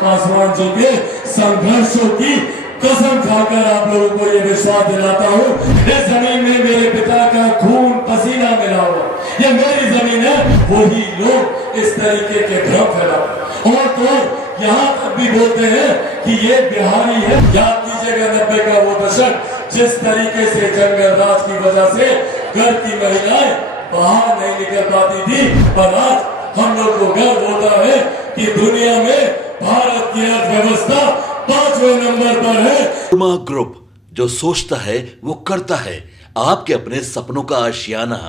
पासवान जी के संघर्षों की कसम खाकर आप लोगों को ये विश्वास दिलाता हूँ, इस जमीन में मेरे पिता का खून पसीना मिला हुआ, ये मेरी जमीन है। वही लोग इस तरीके के भ्रम फैलाते और तो यहाँ तक भी बोलते हैं कि ये बिहारी है। याद कीजिएगा 90 का वो दशक, जिस तरीके से जंगल राज की वजह से घर की महिलाएं बाहर नहीं निकल पाती थी, पर आज हम लोग को गर्व होता है कि दुनिया में भारत की अर्थव्यवस्था 5वें नंबर पर है। वर्मा ग्रुप, जो सोचता है वो करता है, आपके अपने सपनों का आशियाना।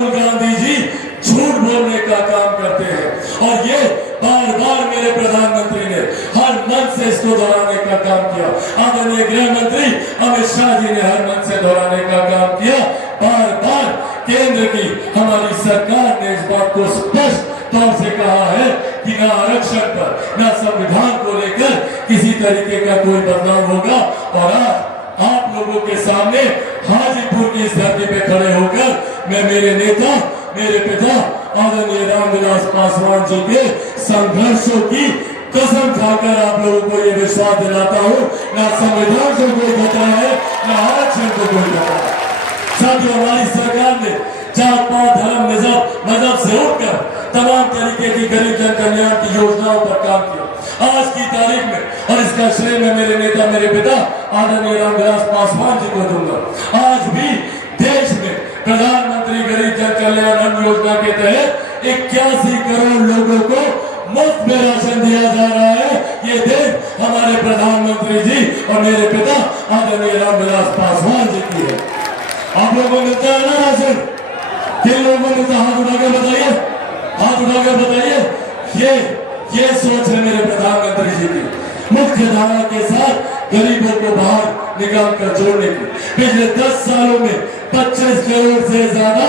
गांधी जी झूठ बोलने का काम करते हैं और ये बार बार मेरे प्रधानमंत्री ने हर मन से इसको दोहराने का काम किया। आदरणीय गृह मंत्री अमित शाह जी ने हर मन से दोहराने का काम किया। बार बार केंद्र की हमारी सरकार ने इस बात को स्पष्ट तौर से कहा है कि न आरक्षण पर न संविधान को लेकर किसी तरीके का कोई बदलाव होगा। और आज आप लोगों के सामने हाजीपुर की इस धरती पे खड़े होकर मैं मेरे नेता, मेरे पिता आदरणीय रामविलास पासवान जी के संघर्षों की कसम खाकर आप लोगों को ये विश्वास दिलाता हूँ, न संविधान को कोई खतरा है, न आरक्षण को कोई खतरा है। साथियों, हमारी सरकार ने जात पात धर्म मजहब से उठकर तमाम तरीके की गरीब जन कल्याण की योजनाओं पर काम किया। आज की तारीख में, और इसका श्रेय मैं मेरे नेता, मेरे पिता आदरणीय रामविलास पासवान जी को दूंगा। आज भी देश में प्रधानमंत्री गरीब जन कल्याण अन्न योजना के तहत 81 करोड़ लोगों को मुफ्त में राशन दिया जा रहा है। ये देश हमारे प्रधानमंत्री जी और मेरे पिता आदरणीय रामविलास पासवान जी की है। आप लोगों को मिलता है ना राशन? किन लोगों को मिलता? हाथ उठाकर बताइए, हाथ उठाकर बताइए। ये सोच है मेरे प्रधानमंत्री जी की, मुख्य धारा के साथ गरीबों को बाहर निकाल कर जोड़ने की। पिछले 10 सालों में 25 करोड़ से ज्यादा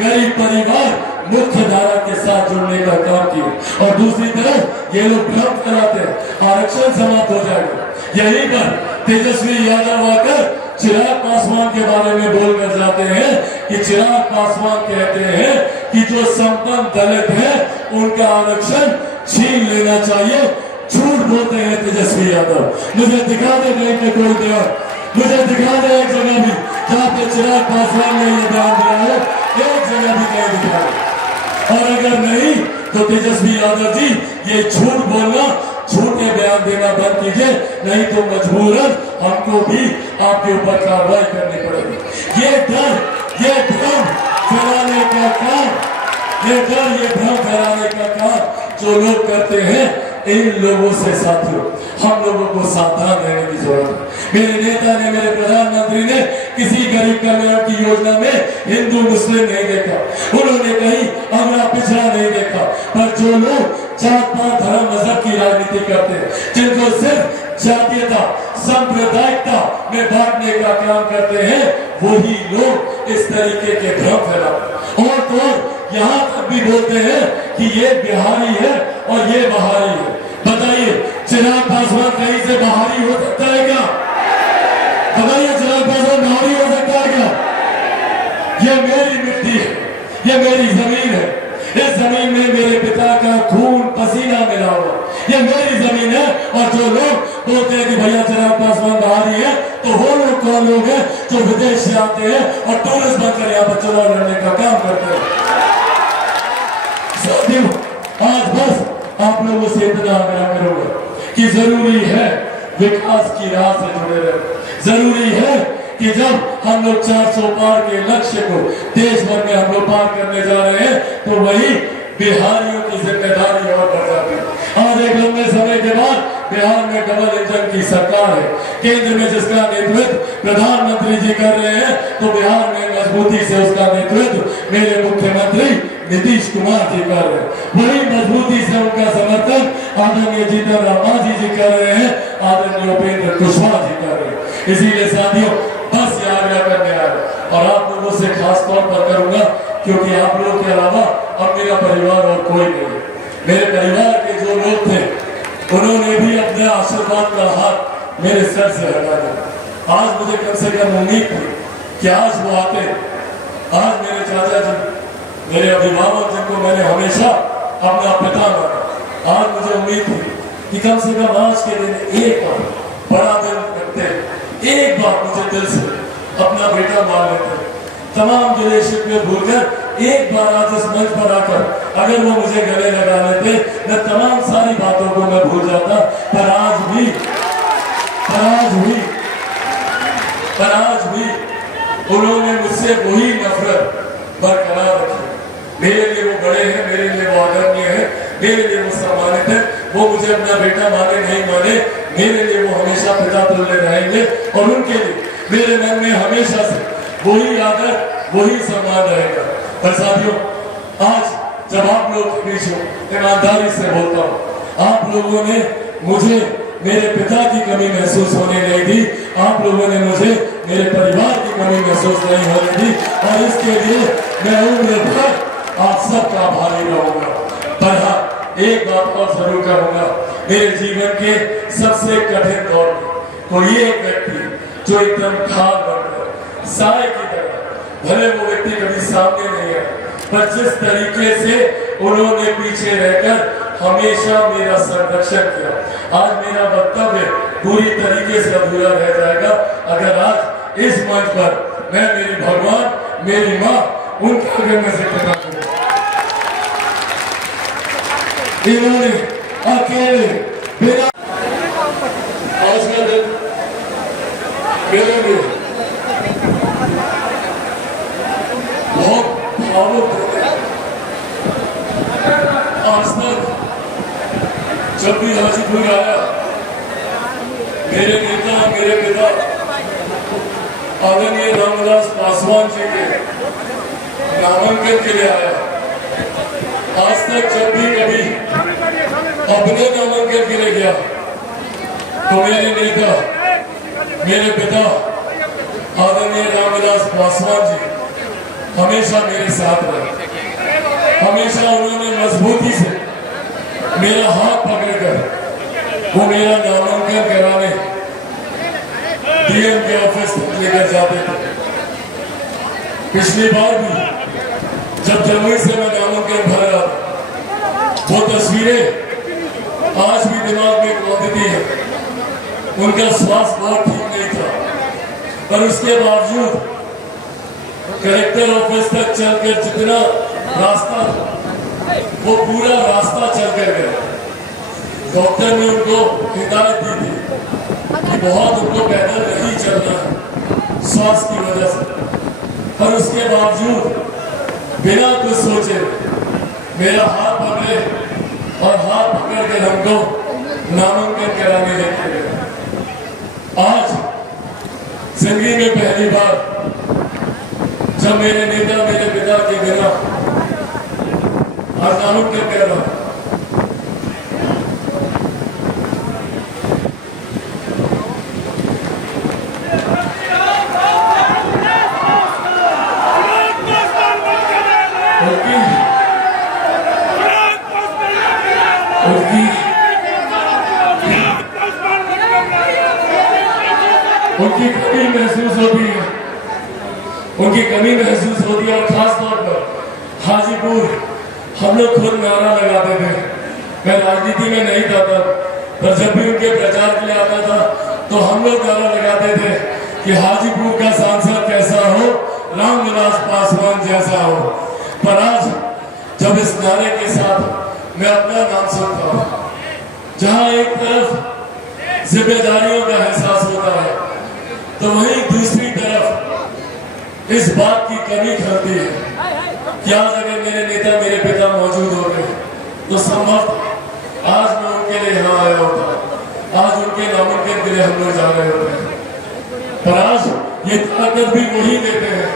गरीब परिवार मुख्य धारा के साथ जुड़ने का काम किया। और दूसरी तरफ ये लोग भ्रम फैलाते हैं आरक्षण समाप्त हो जाएगा। यहीं पर तेजस्वी यादव आकर चिराग पासवान के बारे में बोलकर जाते हैं कि चिराग पासवान कहते हैं कि जो संपन्न दलित है उनका आरक्षण छीन लेना चाहिए। झूठ बोलते हैं तेजस्वी यादव। मुझे दिखा दे कहीं पे कोई दिया, मुझे दिखा दे एक जगह भी जहाँ पे चिराग पासवान ने ये बयान दिया है, एक जगह भी कहीं दिखा दे। और अगर नहीं तो तेजस्वी यादव जी ये झूठ बोलना, झूठे बयान देना बंद कीजिए, नहीं तो मजबूरन हमको भी आपके ऊपर कार्रवाई करनी पड़ेगी। ये डर, ये भ्रम फैलाने का काम, ये डर, ये भ्रम फैलाने का काम जो लोग करते हैं, इन लोगों से साथियों हम लोगों को सावधान रहने की जरूरत है। मेरे नेता ने, मेरे प्रधानमंत्री ने किसी गरीब कल्याण की योजना में हिंदू मुस्लिम नहीं देखा, उन्होंने कहीं अगला पिछड़ा नहीं देखा। पर जो लोग जात पात धर्म मजहब की राजनीति करते हैं, जिनको सिर्फ जातीयता सांप्रदायिकता में बांटने का काम करते हैं, वही लोग इस तरीके के भ्रम फैलाते और तो यहाँ तक भी बोलते हैं कि ये बिहारी है और ये बहारी है। बताइए, चिराग पासवान कहीं से बहारी हो सकता है क्या? बताइए, चिराग पासवान बहारी हो सकता है क्या? ये मेरी मिट्टी है, ये मेरी जमीन है, इस जमीन में मेरे पिता का खून पसीना मिला हुआ, ये मेरी जमीन है। और जो लोग बोलते हैं कि भैया चिराग पासवान बहारी है, तो वो लोग कौन लोग हैं जो विदेश से आते हैं और टूरिस्ट बनकर यहाँ पर चुनाव लड़ने का काम करते हैं? साथियों, आज बस आप लोगों से इतना आग्रह करूंगा कि जरूरी है विकास की राह से जुड़े रहे। जरूरी है कि जब हम लोग 400 पार के लक्ष्य को देश भर में हम लोग पार करने जा रहे हैं, तो वही बिहारियों की जिम्मेदारी और बढ़ जाती है। आज एक लंबे समय के बाद बिहार में डबल इंजन की सरकार है, केंद्र में जिसका नेतृत्व प्रधानमंत्री जी कर रहे हैं, तो बिहार में मजबूती से उसका नेतृत्व मेरे मुख्यमंत्री नीतीश कुमार जी कर रहे हैं। वही मजबूती से उनका समर्थन आदरणीय जीतन राम मांझी जी कर रहे हैं, आदरणीय उपेंद्र कुशवाहा जी कर रहे हैं। इसीलिए साथियों, बस ये आग्रह करने आए और आप लोगों से खास तौर पर करूंगा, क्योंकि आप लोगों के अलावा अब मेरा परिवार और कोई नहीं है। मेरे परिवार के जो लोग थे, उन्होंने भी अपने आशीर्वाद का हाथ मेरे सर से हटा दिया। आज मुझे कम से कम उम्मीद थी कि आज वो आते। आज मेरे चाचा जी, मेरे अभिभावक जिनको मैंने हमेशा अपना पिता माना, आज मुझे उम्मीद थी कि कम से कम आज के दिन एक बार बड़ा दिल रखते, एक बार मुझे दिल से अपना बेटा मान लेते, तमाम गिले शिकवे भूलकर एक बार आज इस मंच पर आकर अगर वो मुझे गले लगा लेते, मैं तमाम सारी बातों को मैं भूल जाता। पर आज भी उन्होंने मुझसे वही नफरत बरकरार रखी। मेरे लिए वो बड़े हैं, मेरे लिए वो आदरणीय है, मेरे लिए वो सम्मानित है। वो मुझे अपना बेटा माने नहीं माने, मेरे लिए वो हमेशा पिता तुल्य रहेंगे और उनके लिए मेरे मन में हमेशा से वही आदर, वही सम्मान रहेगा। पर साथियों, आज जब आप लोग के बीच हो, ईमानदारी से बोलता हूँ, आप लोगों ने मुझे मेरे पिता की कमी महसूस होने नहीं दी, आप लोगों ने मुझे मेरे परिवार की कमी महसूस नहीं होने दी, और इसके लिए मैं उम्र भर आप सबका आभारी रहूंगा। पर हाँ, एक बात और जरूर कहूंगा, मेरे जीवन के सबसे कठिन दौर में कोई एक व्यक्ति जो एकदम खाल बनकर साए की तरह, भले वो व्यक्ति कभी सामने नहीं आया, पर जिस तरीके से उन्होंने पीछे रहकर हमेशा मेरा संरक्षण किया, आज मेरा वक्तव्य पूरी तरीके से अधूरा रह जाएगा अगर आज इस मंच पर मैं मेरी भगवान, मेरी माँ, उनके आगे मैं जिक्र ना करूं। इन्होंने अकेले बिना आज का दिन मेरे लिए बहुत भावुक है। आज तक जब भी हाजीपुर आया, मेरे नेता, मेरे पिता आदरणीय रामविलास पासवान जी के नामांकन के लिए आया। आज तक जब भी कभी अपने नामांकन के लिए गया तो मेरे नेता, मेरे पिता आदरणीय रामविलास पासवान जी हमेशा मेरे साथ रहे। हमेशा उन्होंने मजबूती से मेरा हाथ पकड़कर वो मेरा नामांकन कराने डीएम के ऑफिस तक लेकर जाते थे। पिछली बार भी जब जनवरी से मैं नामांकन भर रहा था, वो तस्वीरें आज भी दिमाग में कौंधती है। उनका स्वास्थ्य बहुत ठीक नहीं था, पर उसके बावजूद कलेक्टर ऑफिस तक चलकर जितना रास्ता था वो पूरा रास्ता चलकर गया। डॉक्टर ने उनको हिदायत दी थी कि बहुत उनको पैदल नहीं चलना है स्वास्थ्य की वजह से, पर उसके बावजूद बिना कुछ सोचे मेरा हाथ पकड़े और हाथ पकड़ के हमको नामांकन कराने लेके गए। आज जिंदगी में पहली बार जब मेरे नेता, मेरे पिता के बिना आज नामांकन कर रहा हूं, उनकी कमी महसूस होती है, उनकी कमी महसूस होती है। और खास तौर पर हाजीपुर हम लोग खुद नारा लगाते थे। मैं राजनीति में नहीं था तब, पर जब भी उनके प्रचार के लिए आता था तो हम लोग नारा लगाते थे कि हाजीपुर का सांसद कैसा हो, रामविलास पासवान जैसा हो। पर आज जब इस नारे के साथ मैं अपना नाम सुनता हूँ, जहाँ एक तरफ जिम्मेदारियों का एहसास होता है तो वहीं दूसरी तरफ इस बात की कमी खलती है कि आज अगर मेरे नेता, मेरे पिता मौजूद होते तो संभव आज मैं उनके लिए यहाँ आया होता, आज उनके नामांकन के लिए हम लोग जा रहे होते। पर आज ये ताकत भी वही देते हैं,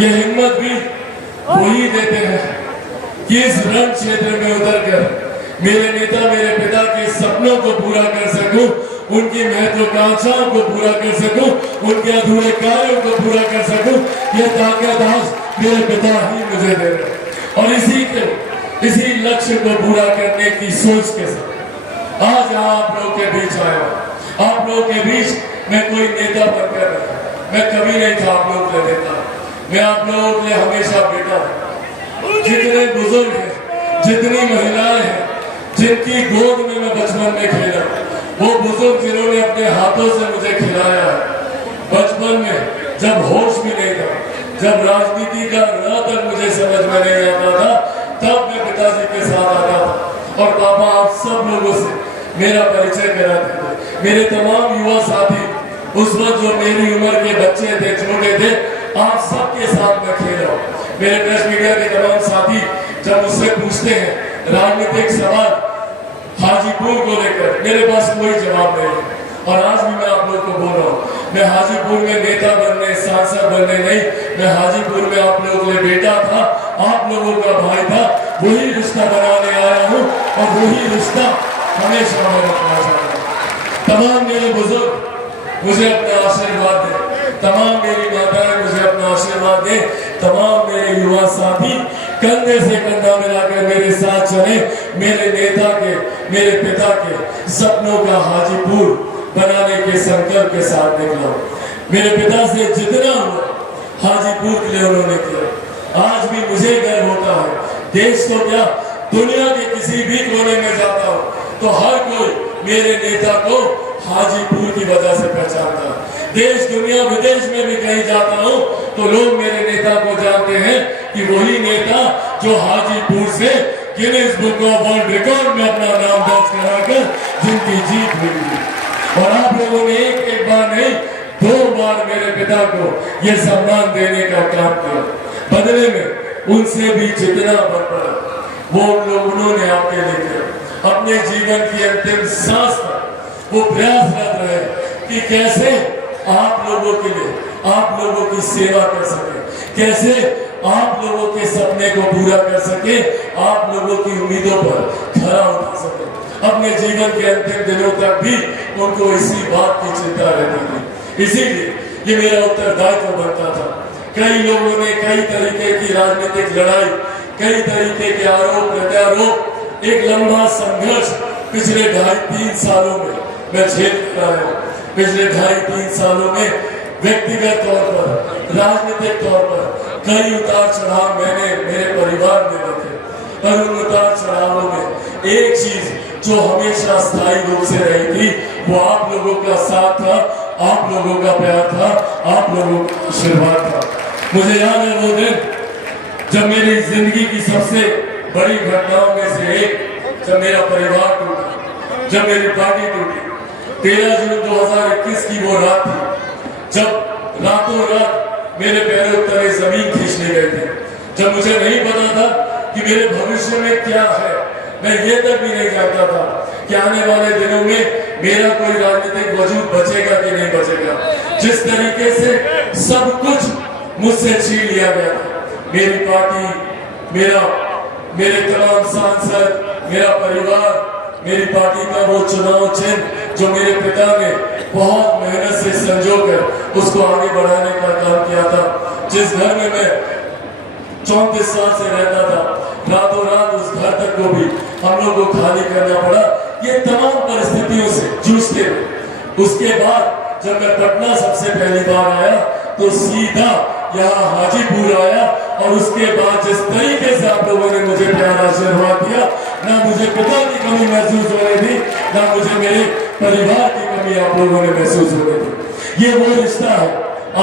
ये हिम्मत भी वही देते हैं कि इस रण क्षेत्र में उतरकर मेरे नेता, मेरे पिता के सपनों को पूरा कर सकूं, उनकी महत्वाकांक्षाओं को पूरा कर सकूं, उनके अधूरे कार्यों को पूरा कर सकूं। ये ताकत आज मेरे पिता ही मुझे दे रहे हैं। और इसी लक्ष्य को पूरा करने की सोच के साथ आज यहाँ आप लोगों के बीच आया। आप लोगों के बीच मैं कोई नेता बनकर नहीं, मैं कभी नहीं था आप लोगों के नेता, मैं आप लोगों के लिए हमेशा बेटा हूँ। जितने बुजुर्ग हैं, जितनी महिलाएं हैं, जिनकी गोद में मैं बचपन में खेला, वो बुजुर्ग जिन्होंने अपने हाथों से मुझे खिलाया है। बचपन में जब होश भी नहीं था, जब राजनीति का न तक मुझे समझ में नहीं आता था, तब मैं पिताजी के साथ आता था और पापा आप सब लोगों से मेरा परिचय कराते थे। मेरे तमाम युवा साथी उस वक्त जो मेरी उम्र के बच्चे थे, छोटे थे, आप सबके साथ मैं खेल रहा हूँ। मेरे प्रेस मीडिया के तमाम साथी जब मुझसे पूछते हैं राजनीतिक सवाल हाजीपुर को लेकर, मेरे पास कोई जवाब नहीं है। और आज भी मैं आप लोगों को बोल रहा हूँ, मैं हाजीपुर में नेता बनने, सांसद बनने नहीं, मैं हाजीपुर में आप लोगों के बेटा था, आप लोगों का भाई था, वही रिश्ता बनाने आया हूँ और वही रिश्ता हमेशा मैं रखना चाहता हूँ। तमाम मेरे बुजुर्ग मुझे अपना आशीर्वाद दें, तमाम मेरी माताएं मुझे अपना आशीर्वाद दें, तमाम मेरे युवा साथी कंधे से कंधा मिलाकर मेरे साथ चले, मेरे नेता के, मेरे पिता के सपनों का हाजीपुर बनाने के संकल्प के साथ निकला। मेरे पिता से जितना हुआ हाजीपुर के लिए उन्होंने किया। आज भी मुझे गर्व होता है, देश तो क्या दुनिया के किसी भी कोने में जाता हूँ तो हर कोई मेरे नेता को हाजीपुर की वजह से पहचानता है। देश दुनिया विदेश में भी कहीं जाता हूँ तो लोग मेरे नेता को जानते हैं कि वही नेता जो हाजीपुर से Guinness book of world record में अपना नाम दर्ज कराकर जिनकी जीत हुई। और आप लोगों ने एक बार नहीं 2 बार मेरे पिता को ये सम्मान देने का काम किया। बदले में उनसे भी जितना बन पड़ा वो उन्होंने आपके लिए किया। अपने जीवन की अंतिम सांस तक वो प्रयासरत रहे कि कैसे आप लोगों के लिए, आप लोगों की सेवा कर सके, कैसे आप लोगों के सपने को पूरा कर सके, आप लोगों की उम्मीदों पर खरा उतर सके। अपने जीवन के अंतिम दिनों तक भी उनको इसी बात की चिंता रहती थी। इसीलिए ये मेरा उत्तरदायित्व बनता था। कई लोगों ने कई तरीके की राजनीतिक लड़ाई, कई तरीके के आरोप प्रत्यारोप, एक लंबा संघर्ष पिछले 2.5-3 सालों में मैं झेल रहा हूँ। पिछले 2.5-3 सालों में व्यक्तिगत तौर पर, राजनीतिक तौर पर कई उतार चढ़ाव मैंने मेरे परिवार में देखे। पर उन उतार चढ़ावों में एक चीज जो हमेशा स्थायी रूप से रही थी वो आप लोगों का साथ था, आप लोगों का प्यार था, आप लोगों का आशीर्वाद था। मुझे याद है वो दिन जब मेरी जिंदगी की सबसे बड़ी घटनाओं में से एक, जब मेरा परिवार टूटा, जब मेरी पार्टी टूटी। 13 जून 2021 की वो रात थी जब रातों रात मेरे पैरों तले जमीन खींच ली गई थी। जब मुझे नहीं पता था कि मेरे भविष्य में क्या है, मैं ये तक भी नहीं जानता था कि आने वाले दिनों में मेरा कोई राजनीतिक वजूद बचेगा कि नहीं बचेगा। जिस तरीके से सब कुछ मुझसे छीन लिया गया था, मेरी पार्टी, मेरे तमाम सांसद, मेरा परिवार, मेरी पार्टी का वो चुनाव चिन्ह जो मेरे पिता ने बहुत मेहनत से संजोकर उसको आगे बढ़ाने का काम किया था, जिस घर में मैं 34 साल से रहता था, रातों रात उस घर तक को भी हम लोग को खाली करना पड़ा। ये तमाम परिस्थितियों से जूझते हुए उसके बाद जब मैं पटना सबसे पहली बार आया तो सीधा यहाँ हाजीपुर आया और उसके बाद जिस तरीके से आप लोगों ने मुझे प्यार आशीर्वाद दिया, ना मुझे पिता की कमी महसूस हो रही थी, ना मुझे मेरे परिवार की कमी आप लोगों ने महसूस हो रही थी। ये वो रिश्ता है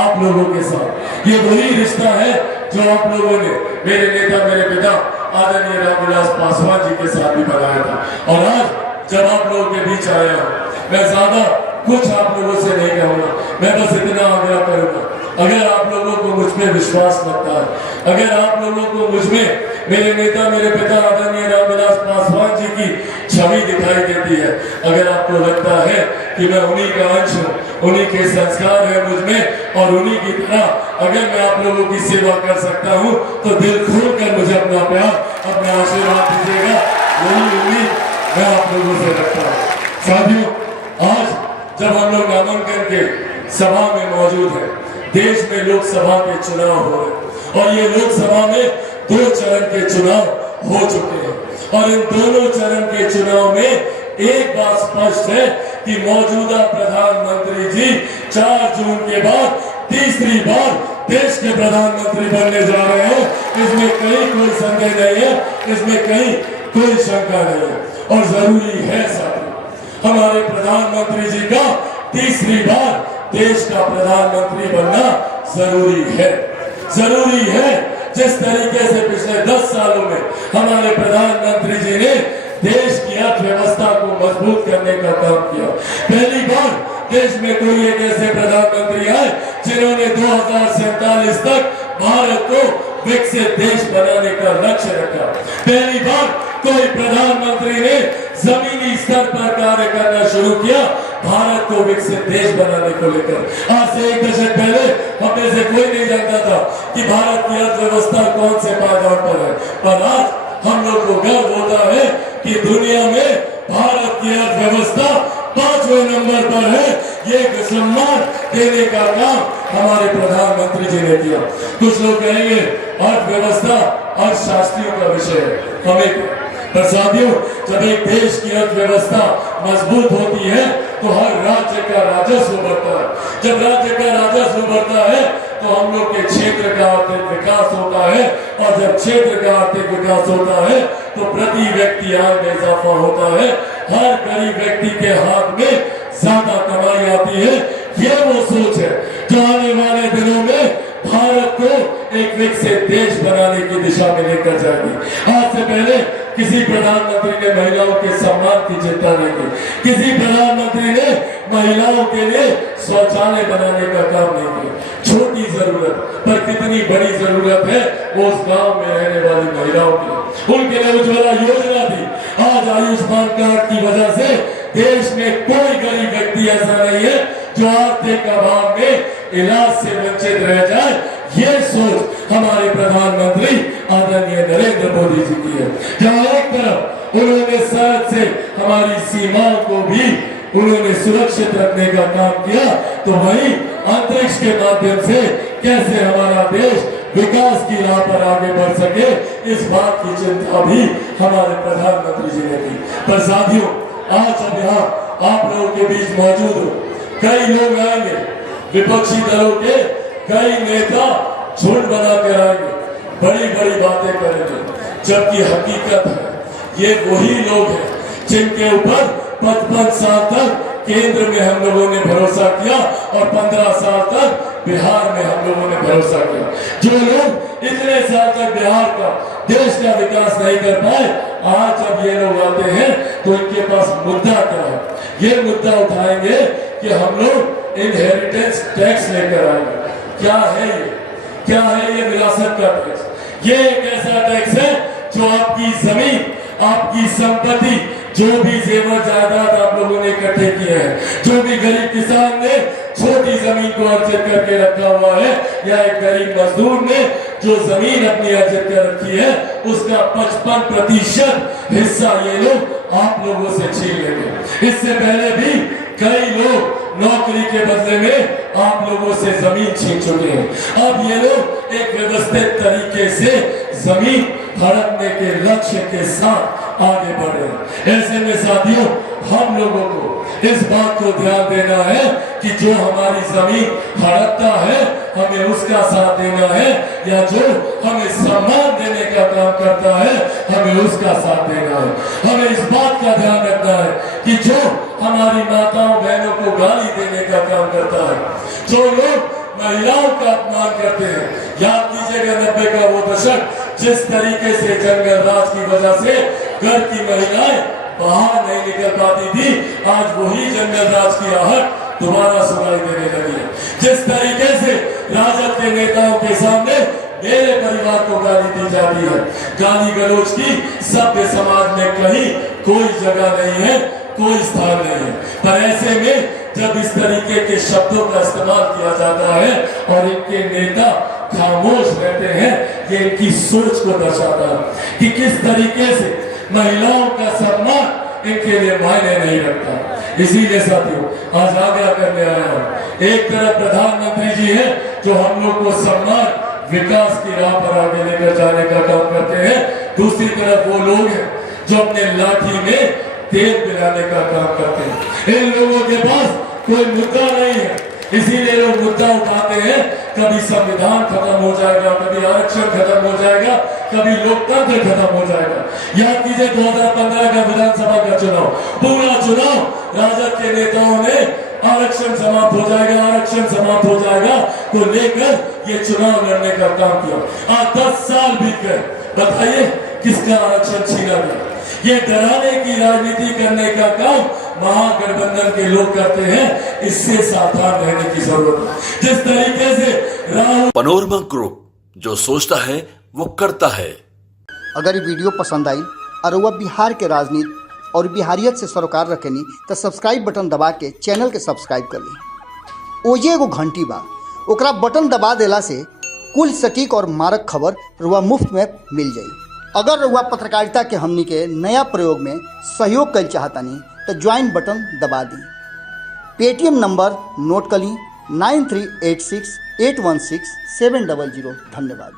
आप लोगों के साथ, ये वही रिश्ता है जो आप लोगों ने मेरे नेता, मेरे पिता आदरणीय रामविलास पासवान जी के साथ भी बनाया था। और आज जब आप लोगों के बीच आया हूं, मैं ज्यादा कुछ आप लोगों से नहीं कहूंगा, मैं बस इतना आग्रह करूंगा, अगर आप लोगों को मुझ में विश्वास लगता है, अगर आप लोगों को मुझ में मेरे नेता, मेरे पिता आदरणीय रामविलास पासवान जी की छवि दिखाई देती है, अगर आपको लगता है कि मैं उन्हीं का अंश हूँ, उन्हीं के संस्कार है मुझ में और उन्हीं की तरह अगर मैं आप लोगों की सेवा कर सकता हूँ तो दिल खोल कर मुझे अपना प्यार, अपना आशीर्वाद दीजिएगा। यही उम्मीद मैं आप लोगों से रखता हूँ। साथियों, आज जब हम लोग नामांकन के सभा में मौजूद हैं, देश में लोकसभा के चुनाव हो रहे और ये लोकसभा में 2 चरण के चुनाव हो चुके हैं और इन दोनों चरण के चुनाव में एक बात स्पष्ट है कि मौजूदा प्रधानमंत्री जी 4 जून के बाद तीसरी बार देश के प्रधानमंत्री बनने जा रहे हैं। इसमें कहीं कोई संदेह नहीं है, इसमें कहीं कोई शंका नहीं है। और जरूरी है साथियों, हमारे प्रधानमंत्री जी का तीसरी बार देश का प्रधानमंत्री बनना जरूरी है। जरूरी है जिस तरीके से पिछले 10 सालों में हमारे प्रधानमंत्री जी ने देश की अर्थव्यवस्था को मजबूत करने का काम किया। पहली बार देश में कोई एक ऐसे प्रधानमंत्री आए जिन्होंने 2047 तक भारत को विकसित देश बनाने का लक्ष्य रखा। पहली बार कोई प्रधानमंत्री ने जमीनी स्तर पर कार्य करना शुरू किया भारत को विकसित देश बनाने को लेकर। आज से 1 दशक पहले हम में से कोई नहीं जानता था कि भारत की अर्थव्यवस्था कौन से पायदान पर है, पर आज हम लोग को गर्व होता है कि दुनिया में भारत की अर्थव्यवस्था 5वें नंबर पर है। ये सम्मान देने का काम हमारे प्रधानमंत्री जी ने किया। कुछ लोग कहेंगे अर्थव्यवस्था अर्थशास्त्रियों का विषय है, हमें पर साथियों, जब एक देश की अर्थव्यवस्था मजबूत होती है तो हर राज्य का राजस्व बढ़ता है। जब राज्य का राजस्व बढ़ता है तो हम लोग के क्षेत्र का आर्थिक विकास होता है, और जब क्षेत्र का आर्थिक विकास होता है तो प्रति व्यक्ति आय में इजाफा होता है। हर गरीब व्यक्ति के हाथ में ज्यादा कमाई आती है। ये वो सोच है जो आने वाले दिनों में भारत को एक विकसित देश बनाने की दिशा में लेकर जाएगी। आज से पहले किसी प्रधानमंत्री ने महिलाओं के सम्मान की चिंता नहीं की। किसी प्रधानमंत्री ने महिलाओं के लिए शौचालय बनाने का काम नहीं किया। छोटी जरूरत पर कितनी बड़ी जरूरत है वो उस गांव में रहने वाली महिलाओं की। उनके लिए उज्ज्वला योजना थी। आज आयुष्मान कार्ड की वजह से देश में कोई गरीब व्यक्ति ऐसा नहीं है जो आर्थिक अभाव में इलाज से वंचित रह जाए। ये सोच हमारे प्रधानमंत्री आदरणीय नरेंद्र मोदी जी की है। जहाँ एक तरफ उन्होंने सरहद से हमारी सीमाओं को भी उन्होंने सुरक्षित रखने का काम किया, तो वहीं अंतरिक्ष के माध्यम से कैसे हमारा देश विकास की राह पर आगे बढ़ सके, इस बात की चिंता भी हमारे प्रधानमंत्री जी ने की। पर साथियों, आज अब यहाँ आप लोगों के बीच मौजूद हो, कई लोग आएंगे, विपक्षी दलों के कई नेता झुंड बनाकर आएंगे, बड़ी बड़ी बातें करेंगे, जबकि हकीकत है ये वही लोग हैं जिनके ऊपर 55 साल तक केंद्र में हम लोगों ने भरोसा किया और 15 साल तक बिहार में हम लोगों ने भरोसा किया। जो लोग इतने साल तक बिहार का, देश का विकास नहीं कर पाए, आज जब ये लोग आते हैं तो इनके पास मुद्दा क्या है? ये मुद्दा उठाएंगे कि हम लोग इनहेरिटेंस टैक्स लेकर आएंगे। क्या है ये? क्या है ये विरासत का टैक्स? ये एक ऐसा टैक्स है जो आपकी जमीन, आपकी संपत्ति, जो भी जेवर जायदाद आप लोगों ने इकट्ठे किए हैं, जो भी गरीब किसान ने छोटी जमीन को अर्जित करके रखा हुआ है, या एक गरीब मजदूर ने जो जमीन अपनी अर्जित कर रखी है, उसका 55% हिस्सा ये लोग आप लोगों से छीन लेंगे। इससे पहले भी कई लोग नौकरी के बदले में आप लोगों से जमीन छीन चुके हैं। अब ये लोग एक व्यवस्थित तरीके से जमीन हड़पने के लक्ष्य के साथ आगे बढ़ रहे हैं। ऐसे में साथियों, हम लोगों को इस बात को ध्यान देना है कि जो हमारी जमीन हड़पता है हमें उसका साथ देना है, या जो हमें सम्मान देने का काम करता है हमें उसका साथ देना है। हमें इस बात का ध्यान रखना है कि जो हमारी माताओं बहनों को गाली देने का काम करता है, जो लोग महिलाओं का अपमान करते हैं, याद कीजिएगा 90 का वो दशक जिस तरीके से जंगल राज की वजह से घर की महिलाएं बाहर नहीं निकल पाती थी, आज वही जंगल राज की आहट दोबारा सुनाई देने लगी है। जिस तरीके से राजद के नेताओं के सामने मेरे परिवार को गाली दी जाती है, गाली गलौज की सभ्य समाज में कहीं कोई जगह नहीं है, कोई स्थान नहीं है। पर ऐसे में जब इस तरीके के शब्दों का इस्तेमाल किया जाता है और इनके नेता खामोश रहते हैं, ये इनकी सोच को दर्शाता है कि किस तरीके से महिलाओं का सम्मान इनके लिए मायने नहीं रखता। इसीलिए साथियों, आज आग्रह करने आया हूं, एक तरफ प्रधानमंत्री जी हैं जो हम लोग को सम्मान, विकास की राह पर आगे लेकर जाने का काम करते हैं, दूसरी तरफ वो लोग हैं जो अपने लाठी में तेल पिलाने का काम करते हैं। इन लोगों के पास कोई मुद्दा नहीं है, इसीलिए लोग मुद्दा उठाते हैं, कभी संविधान खत्म हो जाएगा, कभी आरक्षण खत्म हो जाएगा, कभी लोकतंत्र खत्म हो जाएगा। याद कीजिए 2015 का विधानसभा का चुनाव, पूरा चुनाव राजद के नेताओं ने आरक्षण समाप्त हो जाएगा, आरक्षण समाप्त हो जाएगा को लेकर ये चुनाव लड़ने का काम किया। आज 10 साल बीत गए, बताइए किसका आरक्षण छीना गया? ये डराने की राजनीति करने का काम महागठबंधन के लोग करते हैं, इससे सावधान रहने की जरूरत है। जिस तरीके से राहुल पनोरमा ग्रुप, जो सोचता है वो करता है। अगर ये वीडियो पसंद आई और वह बिहार के राजनीति और बिहारियत से सरोकार रखेनी तो सब्सक्राइब बटन दबा के चैनल के सब्सक्राइब कर ली। ओजे एगो घंटी बा, ओकरा बटन दबा देला से कुल सटीक और मारक खबर रुआ मुफ्त में मिल जाई। अगर रुआ पत्रकारिता के हमनी के नया प्रयोग में सहयोग कर चाहतानी तो ज्वाइन बटन दबा दी। पेटीएम नंबर नोट कर ली 9386816700। धन्यवाद।